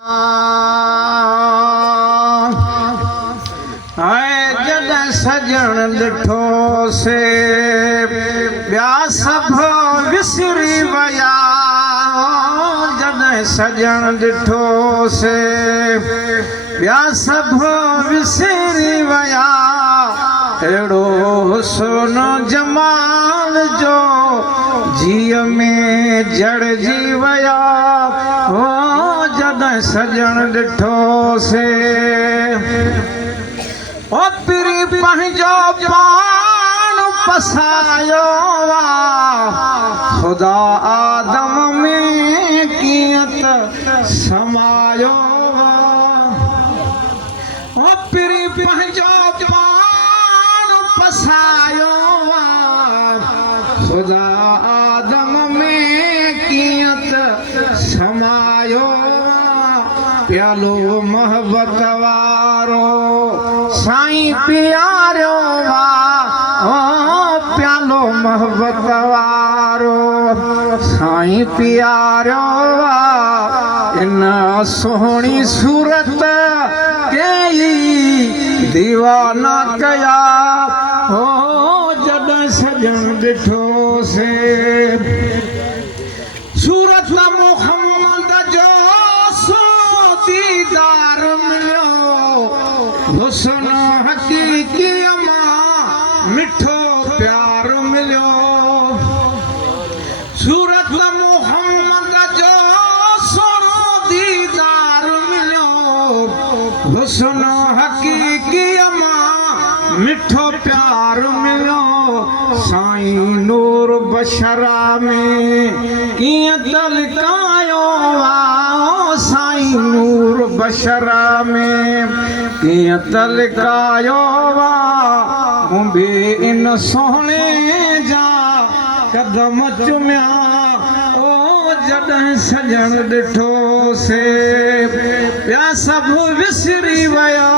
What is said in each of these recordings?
जद सजण ॾिठो से ॿिया सभु विसरी विया। जद सजण ॾिठो से ॿिया सभु विसरी विया। अहिड़ो हुस्न जमाल जो जीअ में जड़जी विया। जद सजण ॾिठो से ओ पिरी पंहिंजो पाण पसायो ख़ुदा आदम में कीअं त समायो। ओ पिरी पंहिंजो पाण पसायो ख़ुदा आदम में कीअं त समायो। प्यालो मोहब्बत वारो साईं प्यारो प्यालो मोहब्बत वारो साईं प्यारो इन सोहणी सूरत कई दीवाना कया। जद सजण ॾिठो से सूरत मोहम्मद जो दीदार मिलियो। हुस्न हकीकी मां मिठो प्यार मिलियो। सूरत मोहम्मद जो सोनो दीदार मिलियो। हुस्न हकीकी मां मिठो प्यार मिलियो। साईं नूर बशरा में कीअं तलकायो साईं नूर बशरा में कीअं तलकायो बि इन सोहणे जा कदम चुमिया। जॾहिं सजण ॾिठो से ॿिया सभु विसरी विया।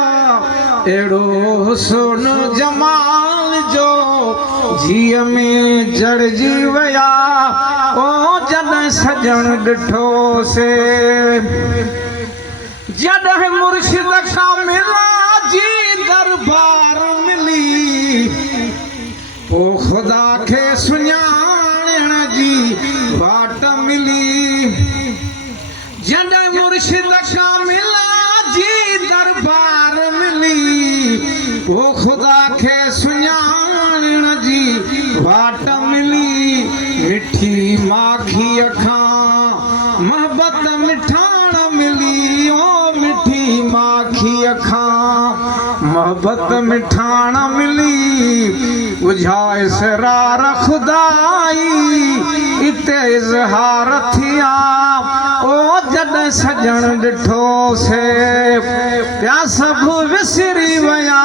अहिड़ो हुस्न जमाल जो जीअ में जड़जी विया। जॾहिं सजण ॾिठो से जॾहिं मुर्शिद कामिला जी दरबार मिली। पोइ ख़ुदा खे सुञाणण जी बाट मिली। जॾहिं मुर्शिद कामिला जी दरबार मिली। पोइ ख़ुदा खे सुञाणण जी बाट मिली। मिठी माखीअ खां मोहब्बत मिठाण मिली। मिठी माखीअ खां मोहब्बत मिठाण मिली। बुझाए सरार खुदाई इते इज़हार थिया। जॾहिं सजण ॾिठो से ॿिया सभु विसरी विया।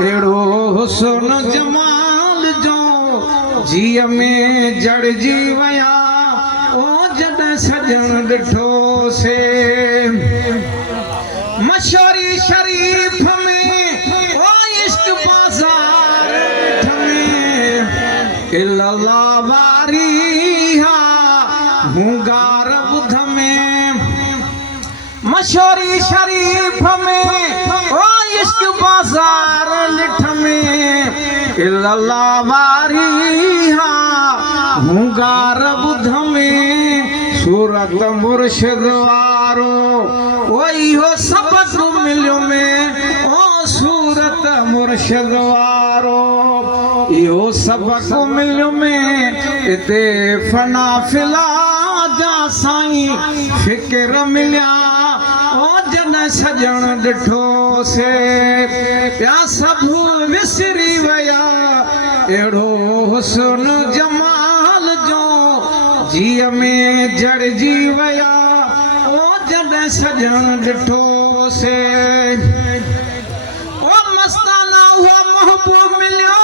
अहिड़ो हुस्न जमाल जो जीअ में जड़जी विया। जॾहिं सजण ॾिठो से मशहूरी शरीफ में इश्क बाज़ार में इल्लल्लाह वारी हुंगार बुध में। मशहूरी शरीफ में इश्क बाज़ार लिठ में इल्लल्लाह वारी हुंगार बुध में। सूरत मुर्शिद वारो इहो सबक मिलियो में। सूरत मुर्शिद वारो इहो सबक मिलियो में। इते फना फिला जा साईं फिक्र मिलिया। जॾहिं सजण ॾिठो से ॿिया सभु विसरी विया। अहिड़ो हुस्न जमाल जो जीअ में जड़जी विया। जॾहिं सजण ॾिठो से मस्ताना उहो महबूब मिलियो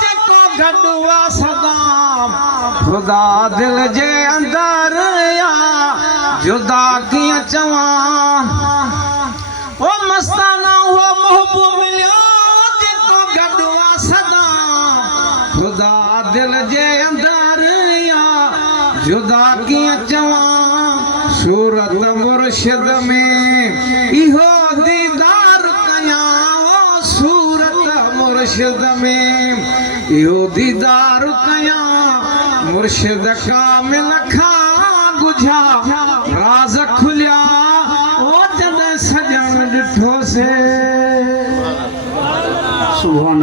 जेको गॾु आहे सदा। ख़ुदा दिल जे अंदरि जुदा कीअं चवां। मस्ताना उहो महबूब मिलियो जेको गॾु आहे सदा। ख़ुदा दिल जे अंदरि जुदा कीअं चवां। सूरत मुर्शिद मुर्शिद में इहो दीदार कया सूरत मुर्शिद में इहो दीदार कया मुर्शिद कामिल खा गुझा राज खुलिया ओ जद सजन डिठो से सुभान